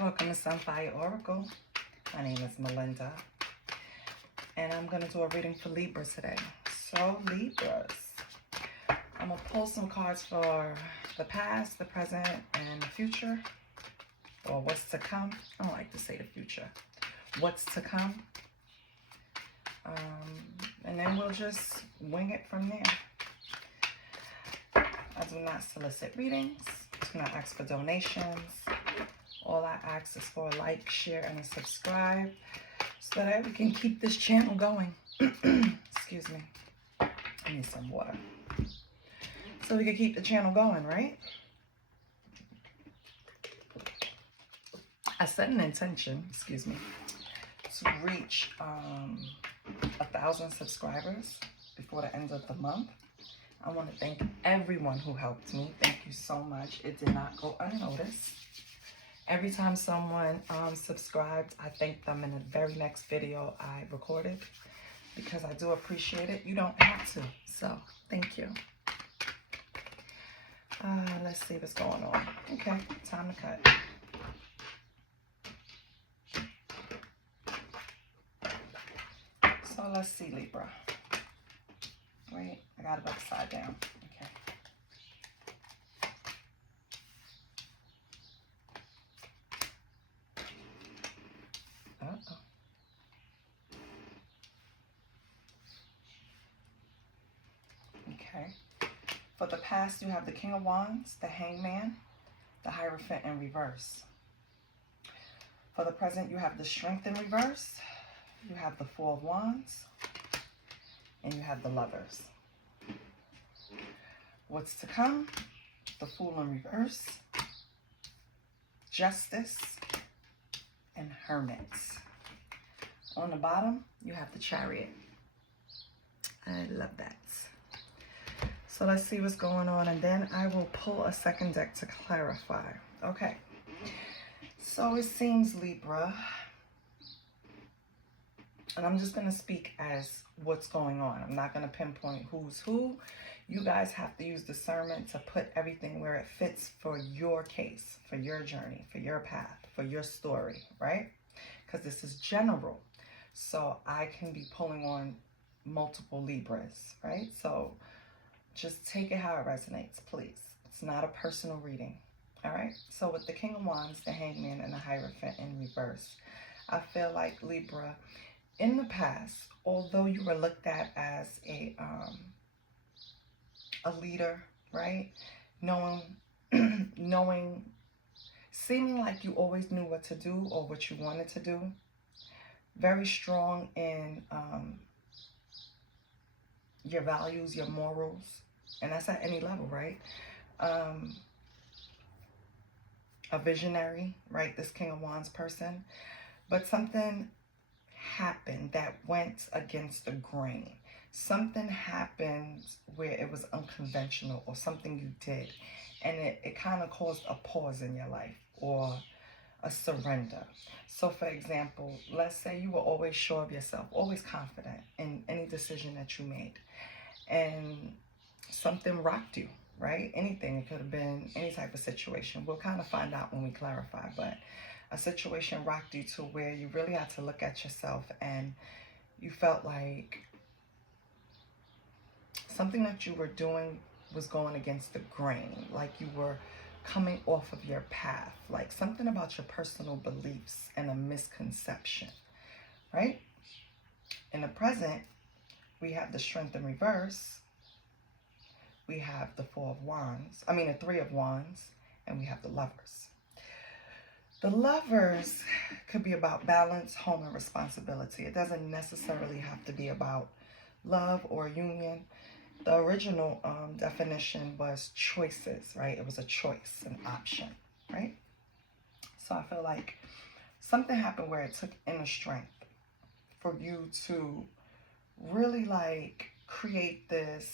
Welcome to Sunfire Oracle. My name is Melinda, and I'm going to do a reading for Libra today. So, Libras, I'm going to pull some cards for the past, the present, and the future, or what's to come. I don't like to say the future. What's to come. And then we'll just wing it from there. I do not solicit readings. Do not ask for donations. All I ask is for a like, share, and a subscribe so that we can keep this channel going. Excuse me. I need some water. So we can keep the channel going, right? I set an intention, excuse me, to reach 1,000 subscribers before the end of the month. I want to thank everyone who helped me. Thank you so much. It did not go unnoticed. Every time someone subscribed, I thank them in the very next video I recorded because I do appreciate it. You don't have to, so thank you. Let's see what's going on. Okay, time to cut. So let's see, Libra. Wait, I got it upside down. Okay. Uh-oh. Okay. For the past, you have the King of Wands, the Hangman, the Hierophant in reverse. For the present, you have the Strength in reverse, you have the Four of Wands, and you have the Lovers. What's to come? The Fool in reverse, Justice, and Hermit. On the bottom, you have the Chariot. I love that. So let's see what's going on, and then I will pull a second deck to clarify. Okay. So it seems, Libra, and I'm just going to speak as what's going on. I'm not going to pinpoint who's who. You guys have to use discernment to put everything where it fits for your case, for your journey, for your path, for your story, right? Because this is general. So I can be pulling on multiple Libras, right? So just take it how it resonates, please. It's not a personal reading, all right? So with the King of Wands, the Hangman, and the Hierophant in reverse, I feel like, Libra, in the past, although you were looked at as a leader, right? Seeming like you always knew what to do or what you wanted to do. Very strong in your values, your morals, and that's at any level, right? A visionary, right? This King of Wands person. But something happened that went against the grain. Something happened where it was unconventional, or something you did, and it kind of caused a pause in your life, or a surrender. So for example, let's say you were always sure of yourself, always confident in any decision that you made, and something rocked you, right? Anything. It could have been any type of situation. We'll kind of find out when we clarify, but a situation rocked you to where you really had to look at yourself, and you felt like something that you were doing was going against the grain, like you were coming off of your path, like something about your personal beliefs and a misconception, right? In the present, we have the Strength in reverse, we have the the Three of Wands, and we have the Lovers. The Lovers could be about balance, home, and responsibility. It doesn't necessarily have to be about love or union. The original definition was choices, right? It was a choice, an option, right? So I feel like something happened where it took inner strength for you to really like create this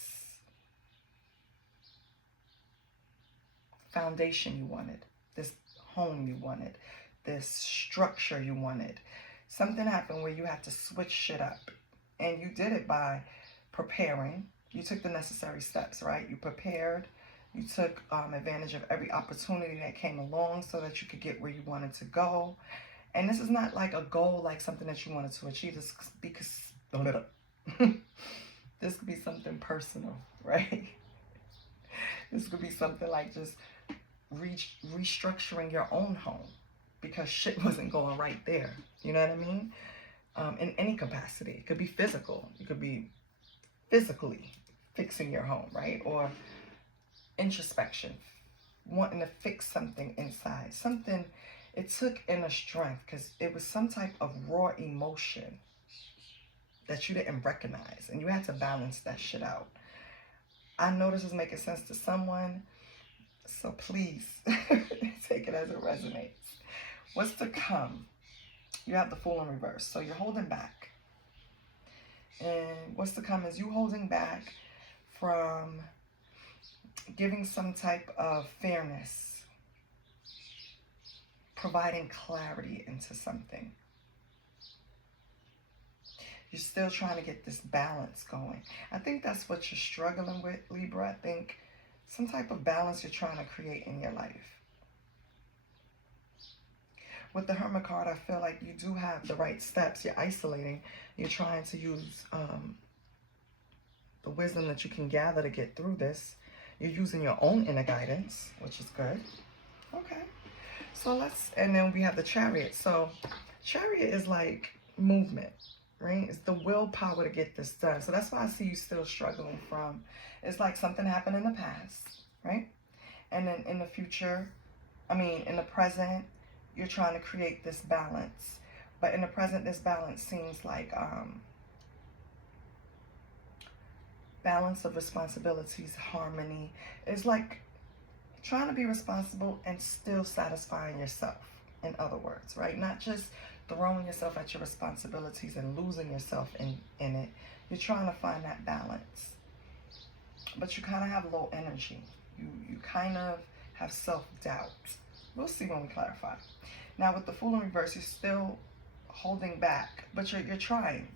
foundation you wanted, this home you wanted, this structure you wanted. Something happened where you had to switch shit up, and you did it by preparing. You took the necessary steps, right? You prepared, You took advantage of every opportunity that came along so that you could get where you wanted to go. And this is not like a goal, like something that you wanted to achieve. This because this could be something personal, right? This could be something like just restructuring your own home because shit wasn't going right there. You know what I mean? In any capacity. It could be physical. You could be physically fixing your home, right? Or introspection, wanting to fix something inside. Something, it took inner strength because it was some type of raw emotion that you didn't recognize. And you had to balance that shit out. I know this is making sense to someone. So please take it as it resonates. What's to come? You have the Fool in reverse. So you're holding back. And what's to come is you holding back from giving some type of fairness, providing clarity into something. You're still trying to get this balance going. I think that's what you're struggling with, Libra. I think some type of balance you're trying to create in your life. With the Hermit card, I feel like you do have the right steps. You're isolating. You're trying to use the wisdom that you can gather to get through this. You're using your own inner guidance, which is good. Okay. So and then we have the Chariot. So Chariot is like movement, right? It's the willpower to get this done. So that's why I see you still struggling from, it's like something happened in the past, right? And then in the future, in the present, you're trying to create this balance. But in the present, this balance seems like balance of responsibilities, harmony. It's like trying to be responsible and still satisfying yourself, in other words, right? Not just throwing yourself at your responsibilities and losing yourself in it. You're trying to find that balance. But you kind of have low energy. You kind of have self-doubt. We'll see when we clarify. Now with the Fool in reverse, you're still holding back, but you're trying.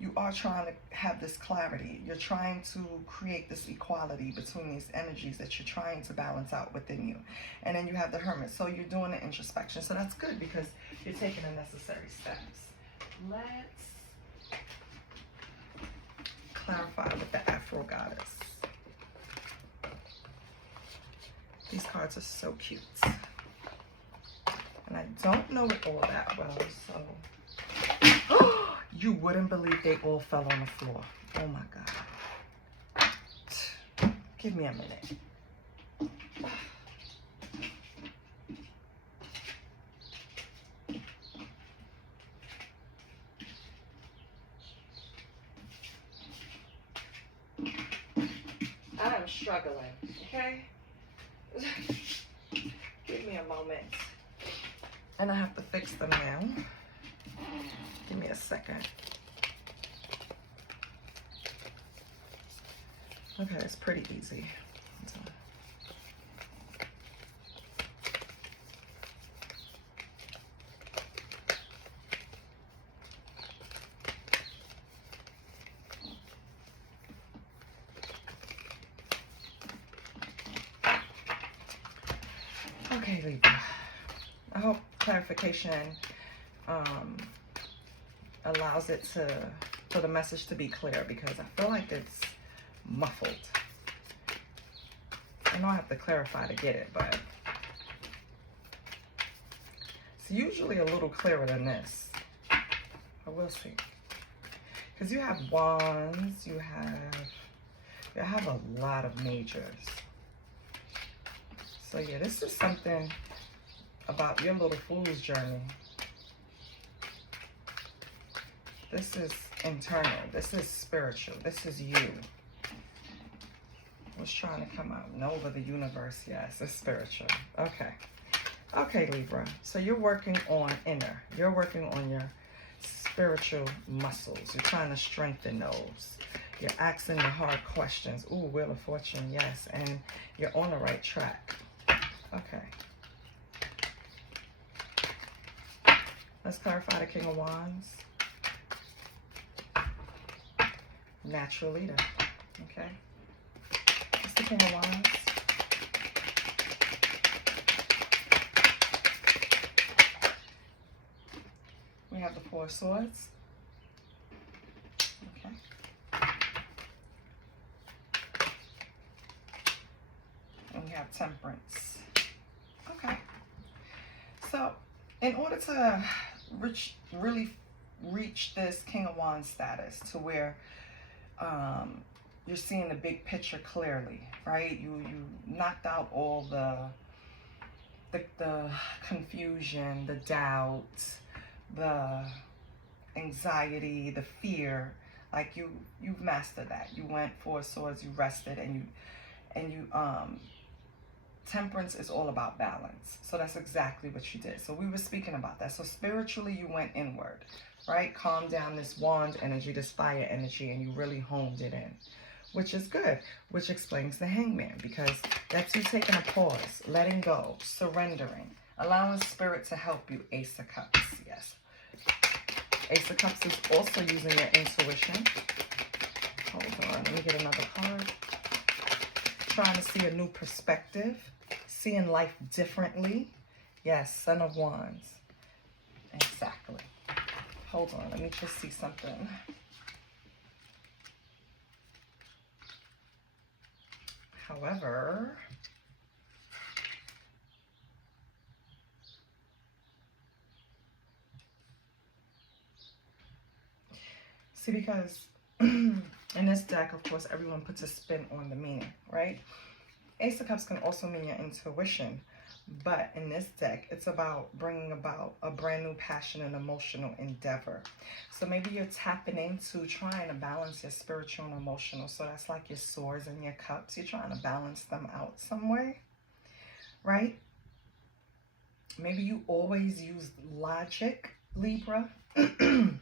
You are trying to have this clarity. You're trying to create this equality between these energies that you're trying to balance out within you. And then you have the Hermit. So you're doing the introspection. So that's good because you're taking the necessary steps. Let's clarify with the Afro Goddess. These cards are so cute. And I don't know it all that well, so... You wouldn't believe they all fell on the floor. Oh my God. Give me a minute. I'm struggling, okay? Give me a moment. And I have to fix them now. Give me a second. Okay, it's pretty easy. Okay, Libra. I hope clarification allows it for the message to be clear, because I feel like it's muffled. I know I have to clarify to get it, but it's usually a little clearer than this. But we'll see. Because you have wands, you have a lot of majors. So yeah, this is something about your little fool's journey. This is internal. This is spiritual. This is you. What's trying to come out? Nova, the universe. Yes, it's spiritual. Okay. Okay, Libra. So you're working on inner. You're working on your spiritual muscles. You're trying to strengthen those. You're asking the hard questions. Ooh, Wheel of Fortune. Yes. And you're on the right track. Okay. Let's clarify the King of Wands. Natural leader. Okay. What's the King of Wands? Four of Swords. Okay. And we have Temperance. Okay. So, in order to really reach this King of Wands status to where you're seeing the big picture clearly, right? You knocked out all the confusion, the doubt, the anxiety, the fear. Like you've mastered that. You went Four of Swords, you rested, and you Temperance is all about balance. So that's exactly what you did. So we were speaking about that. So spiritually, you went inward, right? Calm down this wand energy, this fire energy, and you really honed it in, which is good, which explains the Hangman, because that's you taking a pause, letting go, surrendering, allowing spirit to help you. Ace of Cups, yes. Ace of Cups is also using your intuition. Hold on, let me get another card. Trying to see a new perspective, seeing life differently. Yes, Son of Wands. Exactly. Hold on, let me just see something. However, see, because in this deck, of course, everyone puts a spin on the meaning, right? Ace of Cups can also mean your intuition, but in this deck, it's about bringing about a brand new passion and emotional endeavor. So maybe you're tapping into trying to balance your spiritual and emotional. So that's like your swords and your cups. You're trying to balance them out some way, right? Maybe you always use logic, Libra, to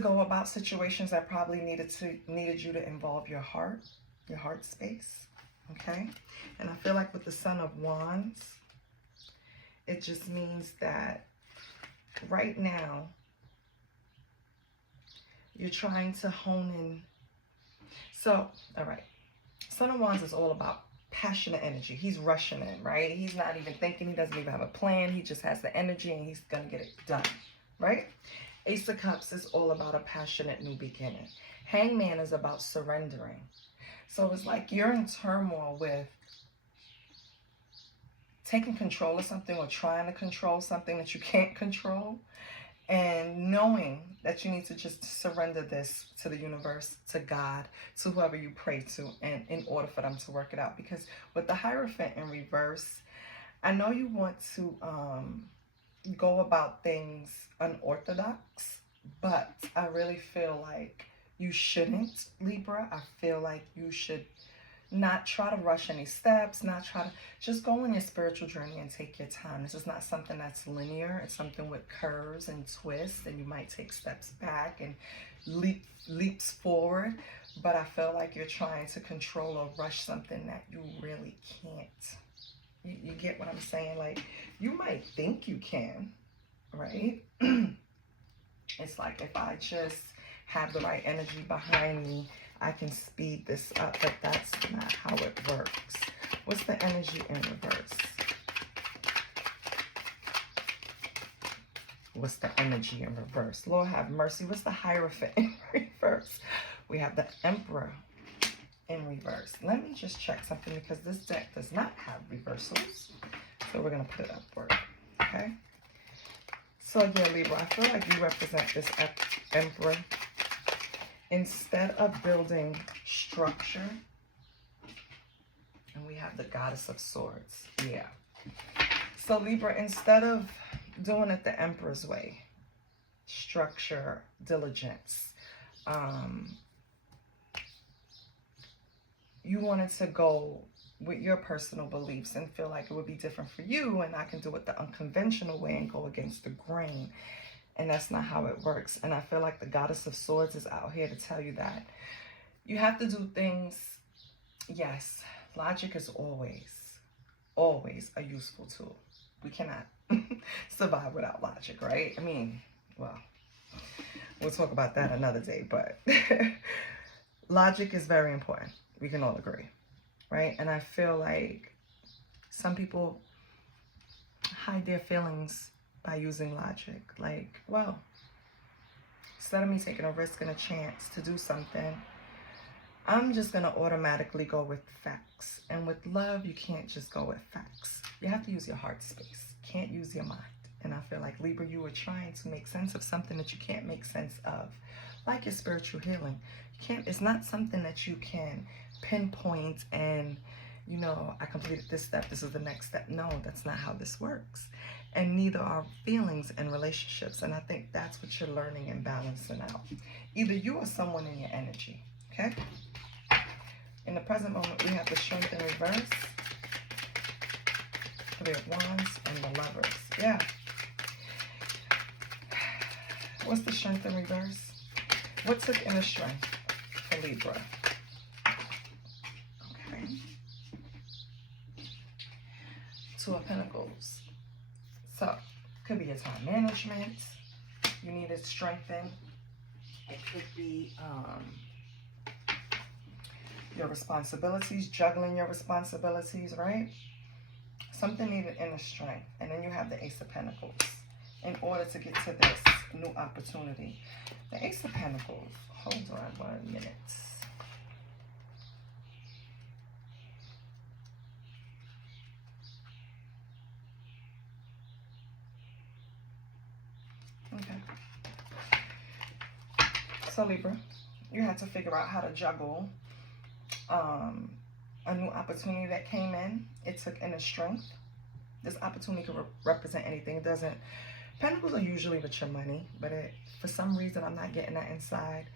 go about situations that probably needed you to involve your heart space, okay? And I feel like with the Son of Wands, it just means that right now you're trying to hone in. So, all right, Son of Wands is all about passionate energy. He's rushing in, right? He's not even thinking. He doesn't even have a plan. He just has the energy and he's gonna get it done, right? Ace of Cups is all about a passionate new beginning. Hangman is about surrendering. So it's like you're in turmoil with taking control of something or trying to control something that you can't control, and knowing that you need to just surrender this to the universe, to God, to whoever you pray to, and in order for them to work it out. Because with the Hierophant in reverse, I know you want to go about things unorthodox, but I really feel like you shouldn't, Libra. I feel like you should not try to rush any steps, not try to, just go on your spiritual journey and take your time. This is not something that's linear. It's something with curves and twists, and you might take steps back and leaps forward. But I feel like you're trying to control or rush something that you really can't. You get what I'm saying? Like, you might think you can, right? It's like, if I just have the right energy behind me, I can speed this up, but that's not how it works. What's the energy in reverse? What's the energy in reverse? Lord have mercy. What's the Hierophant in reverse? We have the Emperor in reverse. Let me just check something, because this deck does not have reversals. So we're going to put it upward, okay? So yeah, Libra, I feel like you represent this Emperor. Instead of building structure, and we have the Goddess of Swords, yeah. So Libra, instead of doing it the Emperor's way, structure, diligence, you wanted to go with your personal beliefs and feel like it would be different for you, and I can do it the unconventional way and go against the grain. And that's not how it works. And I feel like the Goddess of Swords is out here to tell you that you have to do things. Yes, logic is always a useful tool. We cannot survive without logic, right? I mean, well, we'll talk about that another day, but logic is very important. We can all agree, right? And I feel like some people hide their feelings by using logic. Like, well, instead of me taking a risk and a chance to do something, I'm just going to automatically go with facts. And with love, you can't just go with facts. You have to use your heart space. You can't use your mind. And I feel like, Libra, you are trying to make sense of something that you can't make sense of. Like your spiritual healing. You can't, it's not something that you can pinpoint and, you know, I completed this step, this is the next step. No, that's not how this works. And neither are feelings and relationships. And I think that's what you're learning and balancing out. Either you or someone in your energy, okay? In the present moment, we have the Strength in reverse, Three of Wands, and the Lovers. Yeah. What's the Strength in reverse? What took inner strength for Libra? Okay. Two of Pentacles. So, could be your time management. You need it strengthened. It could be your responsibilities, juggling your responsibilities, right? Something needed inner strength. And then you have the Ace of Pentacles in order to get to this new opportunity. The Ace of Pentacles. Hold on 1 minute. Okay. So Libra, you had to figure out how to juggle a new opportunity that came in. It took inner strength. This opportunity could represent anything. It doesn't. Pentacles are usually with your money, but for some reason I'm not getting that inside.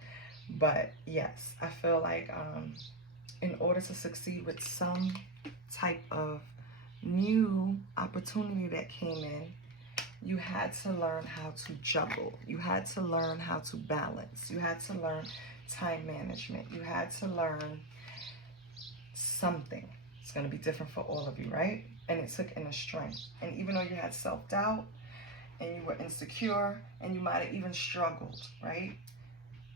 But yes, I feel like in order to succeed with some type of new opportunity that came in, you had to learn how to juggle. You had to learn how to balance. You had to learn time management. You had to learn something. It's going to be different for all of you, right? And it took inner strength. And even though you had self-doubt and you were insecure and you might have even struggled, right?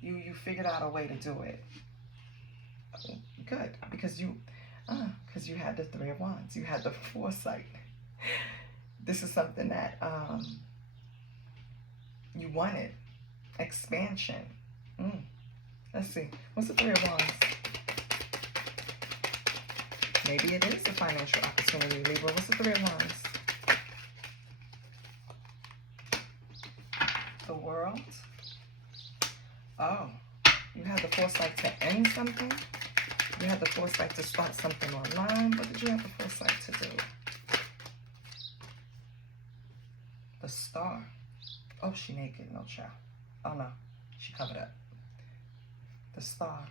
You figured out a way to do it. Good. Because you had the Three of Wands. You had the foresight. This is something that you wanted. Expansion. Let's see. What's the Three of Wands? Maybe it is a financial opportunity, Libra. What's the Three of Wands? The World. Oh, you had the foresight to end something. You had the foresight to start something online. What did you have the foresight to do? The Star. Oh, she naked. No child. Oh, no. She covered up. The Star.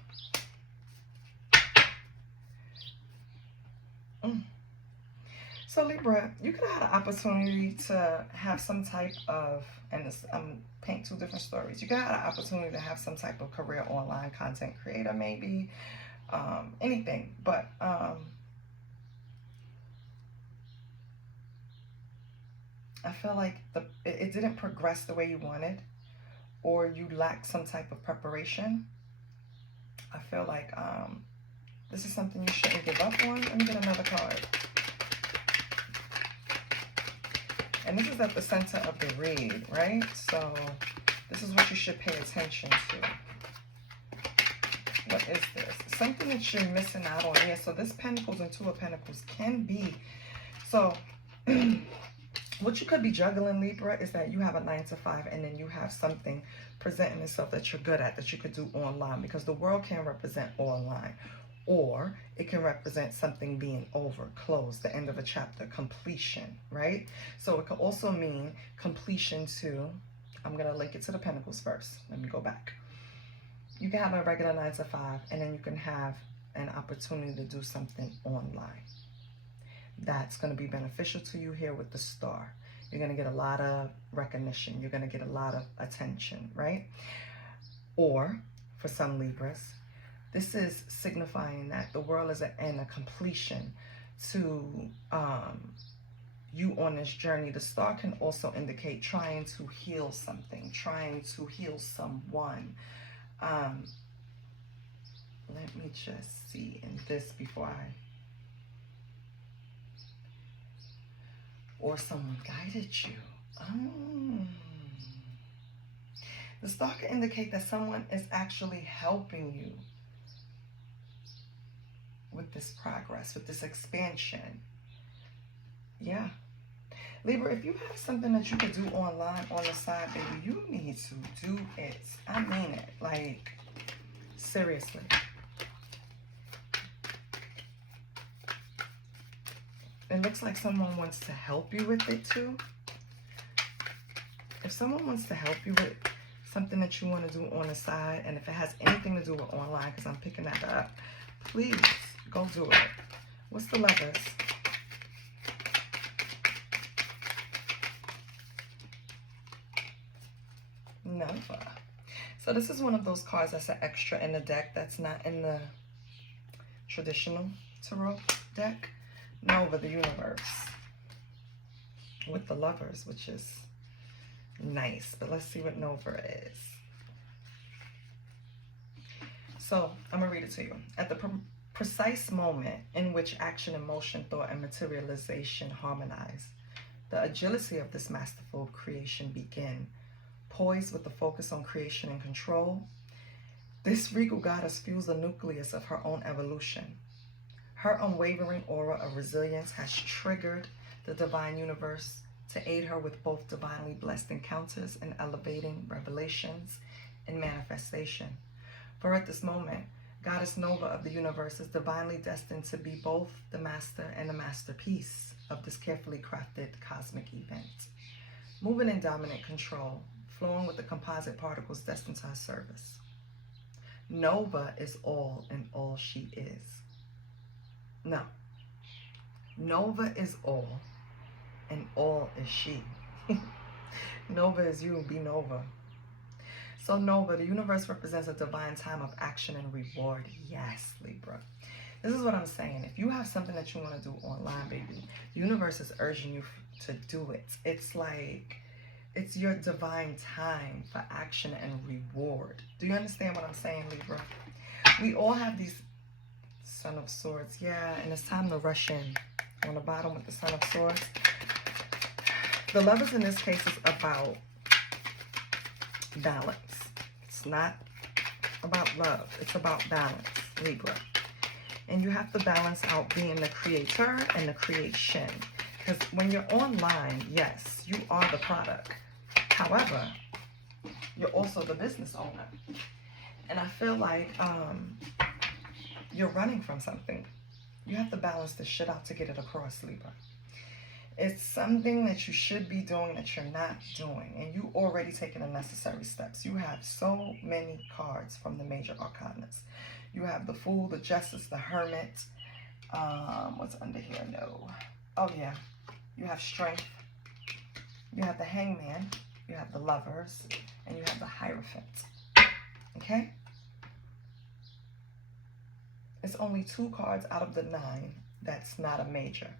So Libra, you could have had an opportunity to have some type of, and I'm painting two different stories. You could have had an opportunity to have some type of career online, content creator maybe, anything. But I feel like it didn't progress the way you wanted, or you lacked some type of preparation. I feel like this is something you shouldn't give up on. Let me get another card. And this is at the center of the read, right? So this is what you should pay attention to. What is this? Something that you're missing out on. Yeah, so this Pentacles and Two of Pentacles can be. So what you could be juggling, Libra, is that you have a 9-to-5 and then you have something presenting itself that you're good at, that you could do online, because the World can represent online. Or it can represent something being over, closed, the end of a chapter, completion, right? So it could also mean completion to, I'm going to link it to the Pentacles first. Let me go back. You can have a regular 9-to-5 and then you can have an opportunity to do something online. That's going to be beneficial to you here with the Star. You're going to get a lot of recognition. You're going to get a lot of attention, right? Or for some Libras, this is signifying that the world is in a completion to you on this journey. The Star can also indicate trying to heal something, trying to heal someone. Let me just see in this before or someone guided you. Um, the star can indicate that someone is actually helping you with this progress, with this expansion. Yeah. Libra, if you have something that you could do online on the side, baby, you need to do it. I mean it. Like, seriously. It looks like someone wants to help you with it too. If someone wants to help you with something that you want to do on the side, and if it has anything to do with online, because I'm picking that up, please go do it. What's the Lovers? Nova. So this is one of those cards that's an extra in the deck that's not in the traditional tarot deck. Nova, the universe, with the Lovers, which is nice. But let's see what Nova is. So I'm going to read it to you. At the precise moment in which action and motion, thought and materialization harmonize, the agility of this masterful creation begin. Poised with the focus on creation and control, this regal goddess fuels the nucleus of her own evolution. Her unwavering aura of resilience has triggered the divine universe to aid her with both divinely blessed encounters and elevating revelations and manifestation. For at this moment, Goddess Nova of the universe is divinely destined to be both the master and the masterpiece of this carefully crafted cosmic event. Moving in dominant control, flowing with the composite particles destined to her service. Nova is all and all she is. No. Nova is all and all is she. Nova is you, be Nova. So Nova, the universe represents a divine time of action and reward. Yes, Libra. This is what I'm saying. If you have something that you want to do online, baby, the universe is urging you to do it. It's like, it's your divine time for action and reward. Do you understand what I'm saying, Libra? We all have these Son of Swords. Yeah, and it's time to rush in. On the bottom with the Son of Swords. The Lovers in this case is about balance. It's not about love. It's about balance, Libra. And you have to balance out being the creator and the creation. Because when you're online, yes, you are the product. However, you're also the business owner. And I feel like you're running from something. You have to balance this shit out to get it across, Libra. It's something that you should be doing that you're not doing. And you already taken the necessary steps. You have so many cards from the major arcanas. You have the Fool, the Justice, the Hermit. What's under here? No. Oh, yeah. You have Strength. You have the Hangman. You have the Lovers. And you have the Hierophant. Okay? It's only 2 cards out of the 9 that's not a major.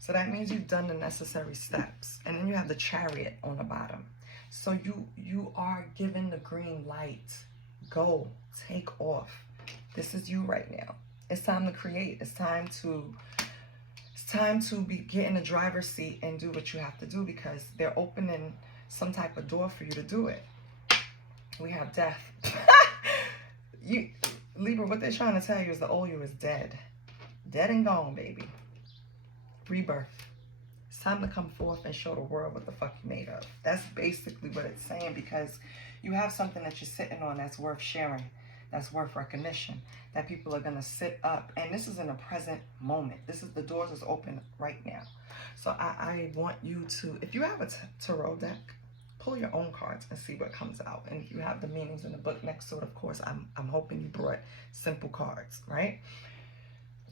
So that means you've done the necessary steps. And then you have the Chariot on the bottom. So you are given the green light. Go. Take off. This is you right now. It's time to create. It's time to get in the driver's seat and do what you have to do, because they're opening some type of door for you to do it. We have Death. Libra, what they're trying to tell you is the old you is dead. Dead and gone, baby. Rebirth. It's time to come forth and show the world what the fuck you made of. That's basically what it's saying, because you have something that you're sitting on that's worth sharing, that's worth recognition, that people are going to sit up. And this is in a present moment. This is, the doors is open right now. So I want you to, if you have a tarot deck, pull your own cards and see what comes out. And if you have the meanings in the book next to it, of course, I'm hoping you brought simple cards, right?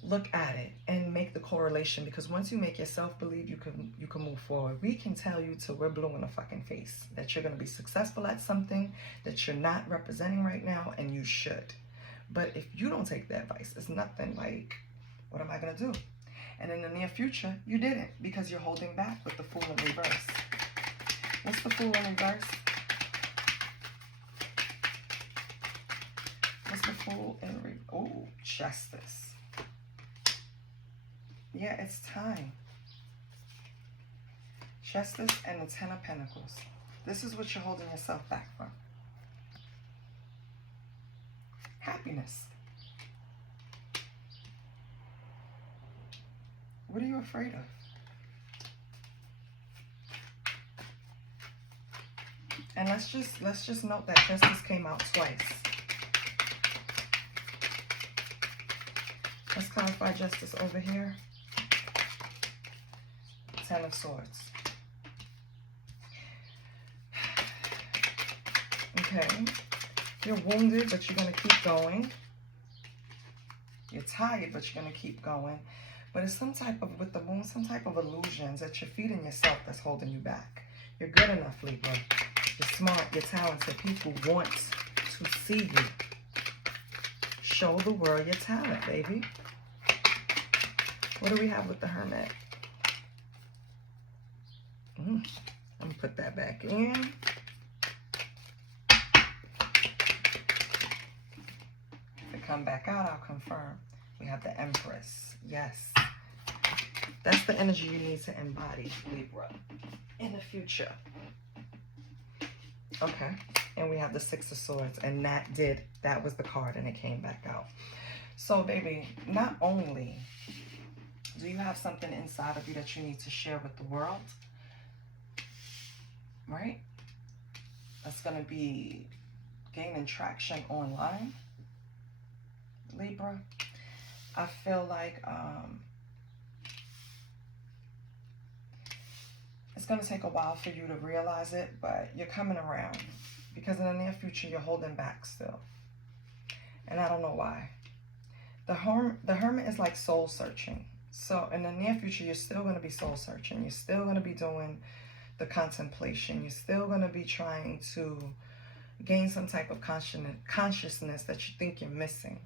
Look at it and make the correlation, because once you make yourself believe, you can move forward. We can tell you till we're blue in the fucking face that you're going to be successful at something that you're not representing right now, and you should. But if you don't take the advice, it's nothing like, what am I going to do? And in the near future, you didn't, because you're holding back with the Fool in reverse. What's the Fool in reverse? What's the Fool in reverse? Oh, Justice. Yeah, it's time. Justice and the Ten of Pentacles. This is what you're holding yourself back from. Happiness. What are you afraid of? And let's just note that justice came out twice. Let's clarify justice over here. Ten of Swords. Okay. You're wounded, but you're going to keep going. You're tired, but you're going to keep going. But it's some type of, with the moon, some type of illusions that you're feeding yourself that's holding you back. You're good enough, Libra. You're smart, you're talented. People want to see you. Show the world your talent, baby. What do we have with the Hermit? I'm going to put that back in. If it come back out, I'll confirm. We have the Empress. Yes. That's the energy you need to embody, Libra, in the future. Okay. And we have the Six of Swords. And that was the card, and it came back out. So, baby, not only do you have something inside of you that you need to share with the world, right? That's going to be gaining traction online, Libra. I feel like it's going to take a while for you to realize it, but you're coming around, because in the near future you're holding back still, and I don't know why. The Hermit is like soul searching. So in the near future you're still going to be soul searching. You're still going to be doing the contemplation. You're still going to be trying to gain some type of consciousness that you think you're missing.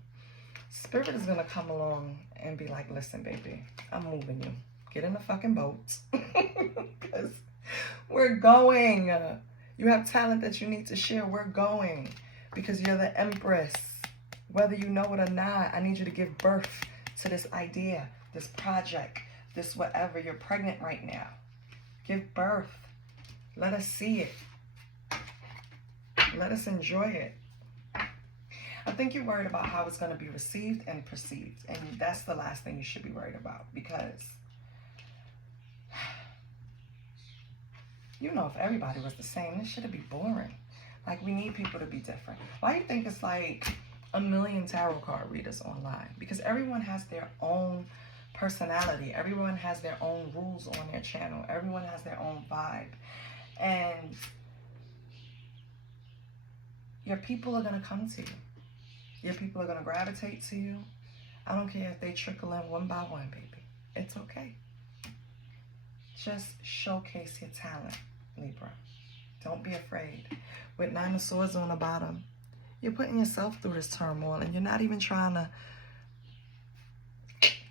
Spirit is going to come along and be like, listen, baby, I'm moving you. Get in the fucking boat. Because we're going. You have talent that you need to share. We're going. Because you're the Empress. Whether you know it or not, I need you to give birth to this idea, this project, this whatever. You're pregnant right now. Give birth. Let us see it. Let us enjoy it. I think you're worried about how it's going to be received and perceived. And that's the last thing you should be worried about. Because, you know, if everybody was the same, this should be boring. Like, we need people to be different. Why do you think it's like a million tarot card readers online? Because everyone has their own personality. Everyone has their own rules on their channel. Everyone has their own vibe. And your people are going to come to you. Your people are going to gravitate to you. I don't care if they trickle in one by one, baby. It's okay. Just showcase your talent, Libra. Don't be afraid. With Nine of Swords on the bottom, you're putting yourself through this turmoil, and you're not even trying to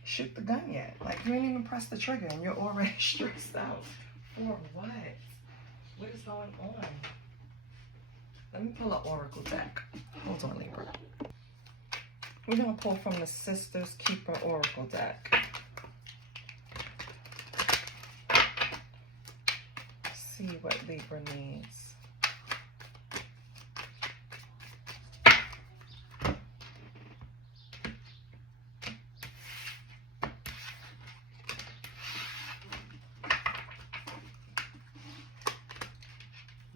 shoot the gun yet. Like, you ain't even pressed the trigger, and you're already stressed out. For what? What is going on? Let me pull an oracle deck. Hold on, Libra. We're going to pull from the Sisters Keeper Oracle deck. See what Libra needs.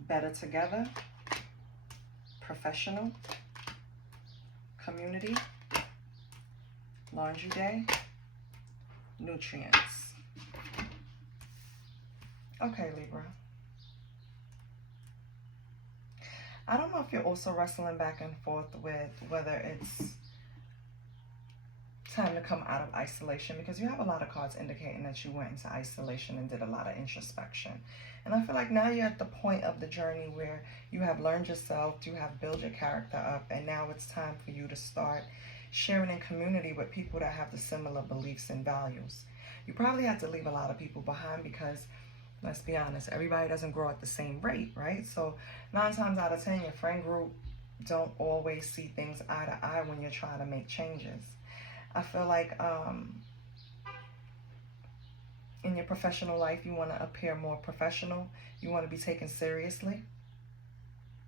Better together. Professional. Community. Laundry day. Nutrients. Okay, Libra. I don't know if you're also wrestling back and forth with whether it's time to come out of isolation, because you have a lot of cards indicating that you went into isolation and did a lot of introspection. And I feel like now you're at the point of the journey where you have learned yourself, you have built your character up, and now it's time for you to start sharing in community with people that have the similar beliefs and values. You probably have to leave a lot of people behind because, let's be honest, everybody doesn't grow at the same rate, right? So 9 times out of 10, your friend group don't always see things eye to eye when you're trying to make changes. I feel like in your professional life, you want to appear more professional. You want to be taken seriously.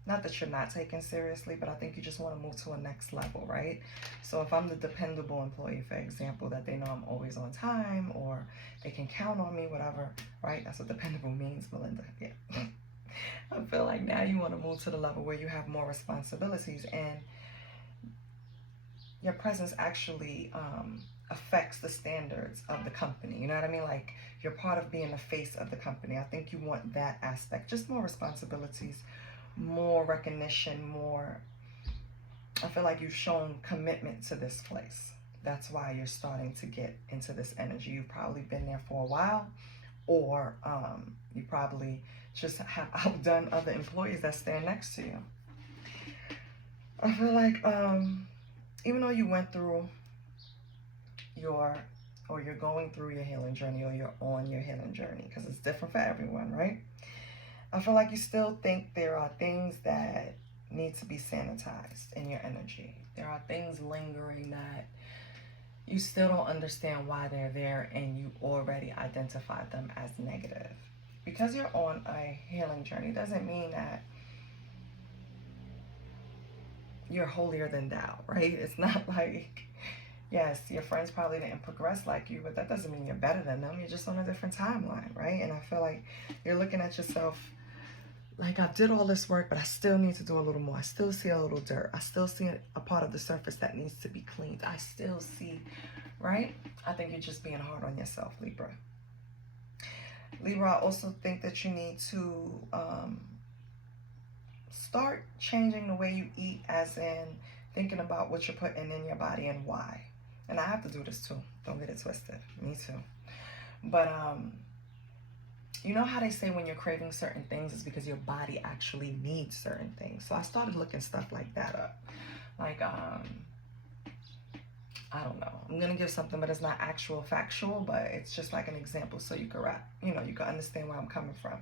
Not that you're not taken seriously, but I think you just want to move to a next level, right? So if I'm the dependable employee, for example, that they know I'm always on time or they can count on me, whatever, right? That's what dependable means, Melinda. Yeah. I feel like now you want to move to the level where you have more responsibilities and your presence actually affects the standards of the company. You know what I mean? Like you're part of being the face of the company. I think you want that aspect, just more responsibilities, more recognition, more. I feel like you've shown commitment to this place. That's why you're starting to get into this energy. You've probably been there for a while, or you probably just have outdone other employees that stand next to you. I feel like even though you went through you're going through your healing journey, or you're on your healing journey, because it's different for everyone, right? I feel like you still think there are things that need to be sanitized in your energy. There are things lingering that you still don't understand why they're there, and you already identified them as negative. Because you're on a healing journey doesn't mean that you're holier than thou, right? It's not like, yes, your friends probably didn't progress like you, but that doesn't mean you're better than them. You're just on a different timeline, right? And I feel like you're looking at yourself like, I did all this work, but I still need to do a little more. I still see a little dirt. I still see a part of the surface that needs to be cleaned. I still see, right? I think you're just being hard on yourself, Libra. Libra, I also think that you need to start changing the way you eat, as in thinking about what you're putting in your body and why. And I have to do this too. Don't get it twisted. Me too. But you know how they say when you're craving certain things, it's because your body actually needs certain things. So I started looking stuff like that up. Like, I don't know. I'm going to give something, but it's not actual factual, but it's just like an example so you can you can understand where I'm coming from.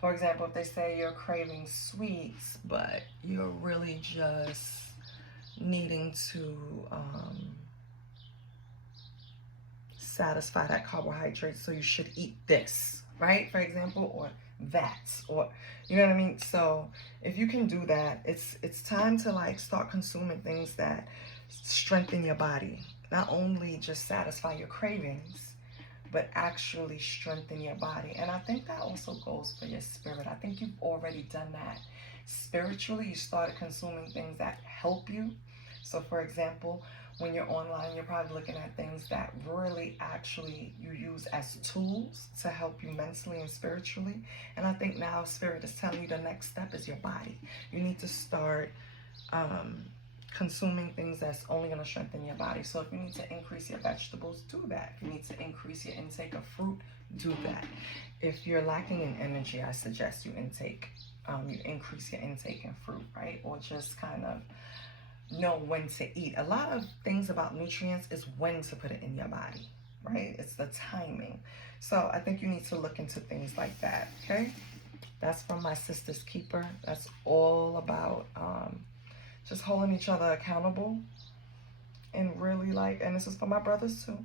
For example, if they say you're craving sweets, but you're really just needing to satisfy that carbohydrate, so you should eat this, right? For example, or that, or you know what I mean? So if you can do that, it's time to like start consuming things that strengthen your body. Not only just satisfy your cravings, but actually strengthen your body. And I think that also goes for your spirit. I think you've already done that spiritually. You started consuming things that help you. So for example, when you're online, you're probably looking at things that really actually you use as tools to help you mentally and spiritually. And I think now Spirit is telling you the next step is your body. You need to start consuming things that's only going to strengthen your body. So if you need to increase your vegetables, do that. If you need to increase your intake of fruit, do that. If you're lacking in energy, I suggest you increase your intake in fruit, right? Or just kind of know when to eat. A lot of things about nutrients is when to put it in your body, right? It's the timing. So I think you need to look into things like that, okay? That's from my sister's keeper. That's all about just holding each other accountable, and really and this is for my brothers too,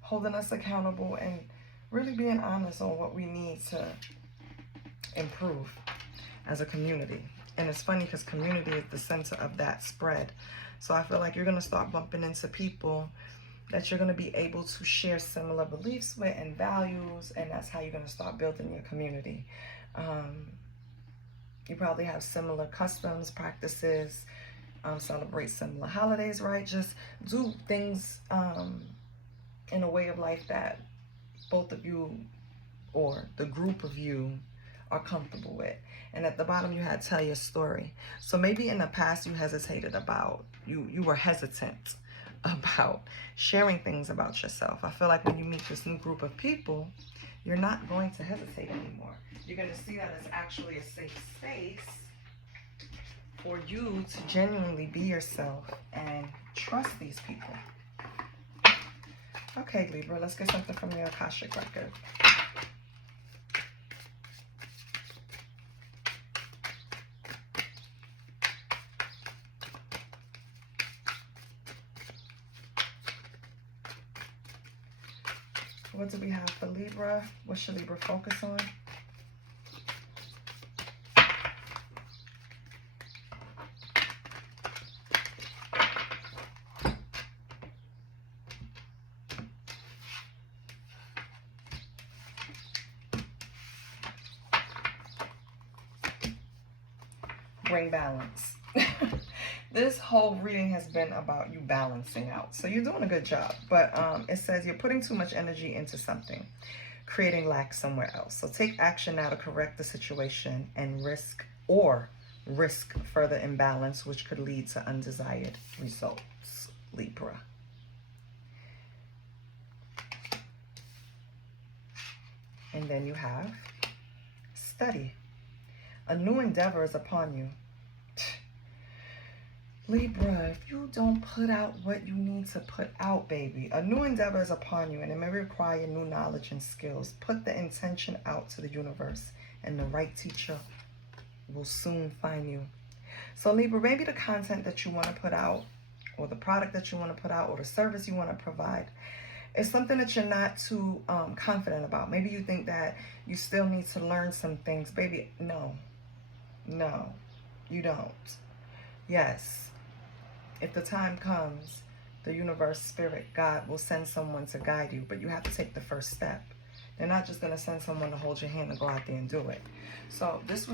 holding us accountable and really being honest on what we need to improve as a community. And it's funny because community is the center of that spread. So I feel like you're going to start bumping into people that you're going to be able to share similar beliefs with and values, and that's how you're going to start building your community. You probably have similar customs, practices, celebrate similar holidays, right? Just do things in a way of life that both of you or the group of you are comfortable with. And at the bottom you had tell your story. So maybe in the past you hesitated about, you were hesitant about sharing things about yourself. I feel like when you meet this new group of people, you're not going to hesitate anymore. You're going to see that it's actually a safe space for you to genuinely be yourself and trust these people. Okay, Libra, let's get something from the Akashic record. What do we have for Libra? What should Libra focus on? Bring balance. This whole reading has been about you balancing out. So you're doing a good job. But it says you're putting too much energy into something, creating lack somewhere else. So take action now to correct the situation and risk further imbalance, which could lead to undesired results, Libra. And then you have study. A new endeavor is upon you. Libra, if you don't put out what you need to put out, baby, a new endeavor is upon you, and it may require new knowledge and skills. Put the intention out to the universe, and the right teacher will soon find you. So Libra, maybe the content that you want to put out, or the product that you want to put out, or the service you want to provide, is something that you're not too confident about. Maybe you think that you still need to learn some things. Baby, no, you don't. Yes. If the time comes, the universe, spirit, God will send someone to guide you, but you have to take the first step. They're not just going to send someone to hold your hand and go out there and do it. So this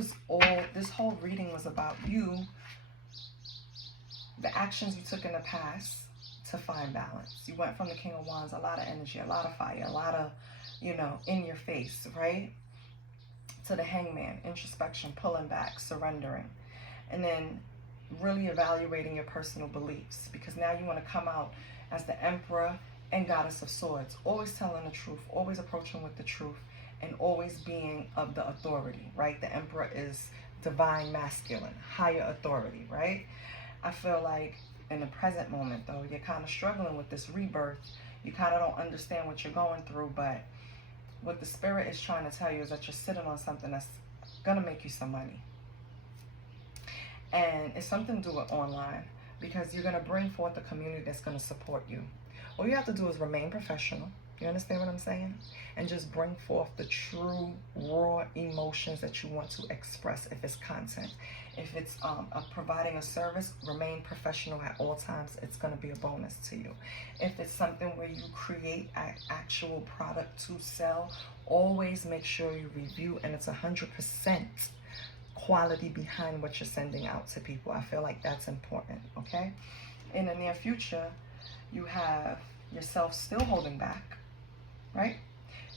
whole reading was about you, the actions you took in the past to find balance. You went from the King of Wands, a lot of energy, a lot of fire, a lot of, in your face, right? To the Hangman, introspection, pulling back, surrendering. And then really evaluating your personal beliefs, because now you want to come out as the Emperor and Goddess of Swords, always telling the truth, always approaching with the truth, and always being of the authority, right? The Emperor is divine masculine, higher authority, right? I feel like in the present moment, though, you're kind of struggling with this rebirth. You kind of don't understand what you're going through, but what the spirit is trying to tell you is that you're sitting on something that's going to make you some money. And it's something to do with online, because you're going to bring forth a community that's going to support you. All you have to do is remain professional. You understand what I'm saying? And just bring forth the true, raw emotions that you want to express. If it's content, if it's providing a service, remain professional at all times. It's going to be a bonus to you. If it's something where you create an actual product to sell, always make sure you review, and it's 100% quality behind what you're sending out to people. I feel like that's important, okay? In the near future, you have yourself still holding back, right?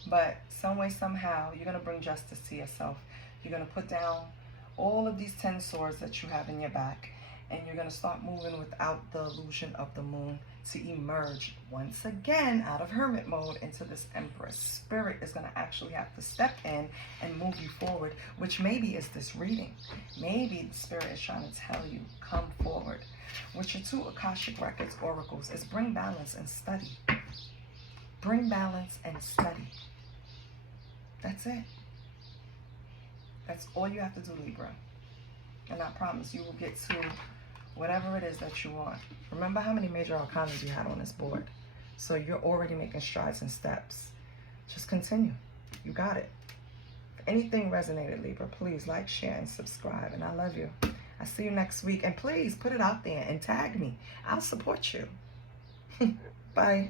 But some way, somehow, you're going to bring justice to yourself. You're going to put down all of these 10 swords that you have in your back, and you're going to start moving without the illusion of the moon to emerge once again out of hermit mode into this Empress. Spirit is going to actually have to step in and move you forward, which maybe is this reading. Maybe the Spirit is trying to tell you, come forward. With your 2 Akashic Records oracles is bring balance and study. Bring balance and study. That's it. That's all you have to do, Libra. And I promise you will get to whatever it is that you want. Remember how many major arcana you had on this board. So you're already making strides and steps. Just continue. You got it. If anything resonated, Libra, please like, share, and subscribe. And I love you. I'll see you next week. And please put it out there and tag me. I'll support you. Bye.